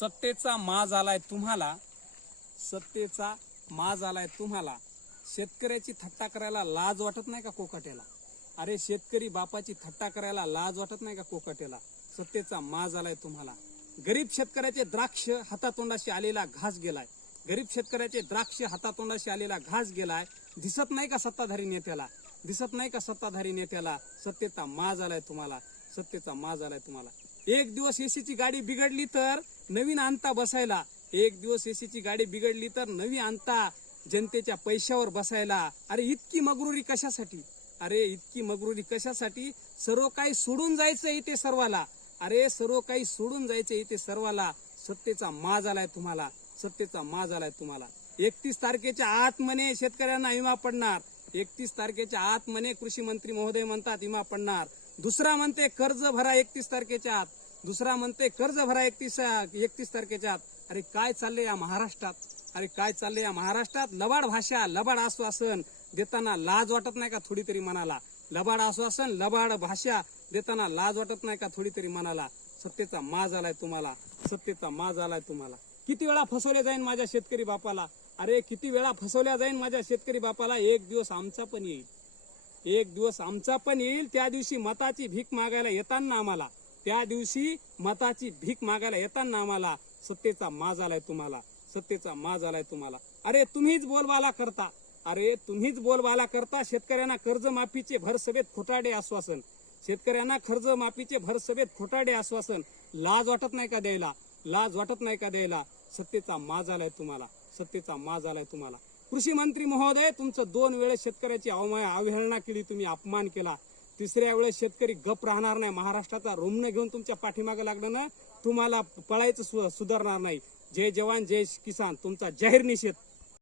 सत्तेचा माज आलाय तुम्हाला, सत्तेचा माज आलाय तुम्हाला. शेतकऱ्याची थट्टा करायला लाज वाटत नाही का कोकाट्याला? अरे शेतकरी बापाची थट्टा करायला लाज वाटत नाही का कोकाट्याला? सत्तेचा माज आलाय तुम्हाला. गरीब शेतकऱ्याचे द्राक्ष हातातोंडाशी आलेला घास गेलाय. गरीब शेतकऱ्याचे द्राक्ष हातातोंडाशी आलेला घास गेलाय. दिसत नाही का सत्ताधारी नेत्याला? दिसत नाही का सत्ताधारी नेत्याला? सत्तेचा माज आलाय तुम्हाला. सत्तेचा माज आलाय तुम्हाला. एक दिवस एसीची गाडी बिघडली तर नवीन आणता बसायला. एक दिवस एसीची गाडी बिघडली तर नवी आणता जनतेच्या पैशावर बसायला. अरे इतकी मगरुरी कशासाठी? अरे इतकी मगरुरी कशासाठी? सर्व काही सोडून जायचं इथे सर्वाला. अरे सर्व काही सोडून जायचं इथे सर्वाला. सत्तेचा माज आलाय तुम्हाला. सत्तेचा माज आलाय तुम्हाला. 31 तारखेच्या आत म्हणे शेतकऱ्यांना विमा पडणार. 31 तारखेच्या आत म्हणे कृषी मंत्री महोदय म्हणतात विमा पडणार. दुसरा म्हणते कर्ज भरा 31 तारखेच्या आत. दुसरा म्हणते कर्ज भरा 31 तारखेच्या आत. अरे काय चाललंय या महाराष्ट्रात? अरे काय चाललंय या महाराष्ट्रात? लबाड भाषा, लबाड आश्वासन देताना लाज वाटत नाही का थोडी तरी मनाला? लबाड आश्वासन, लबाड भाषा देताना लाज वाटत नाही का थोडी तरी मनाला? सत्तेचा माज आलाय तुम्हाला. सत्तेचा माज आलाय तुम्हाला. किती वेळा फसवले जाईन माझ्या शेतकरी बापाला? अरे किती वेळा फसवल्या जाईन माझ्या शेतकरी बापाला? एक दिवस आमचा पण येईल. एक दिवस आमचा पण येईल. त्या दिवशी मताची भीक मागायला येताना आम्हाला, त्या दिवशी मताची भीक मागायला येताना आम्हाला सत्तेचा माज आलाय तुम्हाला. सत्तेचा माज आलाय तुम्हाला. अरे तुम्हीच बोलबाला करता. अरे तुम्हीच बोलबाला करता. शेतकऱ्यांना कर्जमाफीचे भरसभेत खोटाडे आश्वासन. शेतकऱ्यांना कर्जमाफीचे भरसभेत खोटाडे आश्वासन. लाज वाटत नाही का द्यायला? लाज वाटत नाही का द्यायला? सत्तेचा माज आलाय तुम्हाला. सत्तेचा माज आलाय तुम्हाला. कृषी मंत्री महोदय, तुमचं 2 वेळेस शेतकऱ्याची अवहेलना केली, तुम्ही अपमान केला. तिसऱ्या वेळेस शेतकरी गप राहणार नाही. महाराष्ट्राचा रोमनं घेऊन तुमच्या पाठीमागे लागलं ना, तुम्हाला पळायचं सुधारणार नाही. जय जवान जय किसान तुमचा जाहीर निषेध.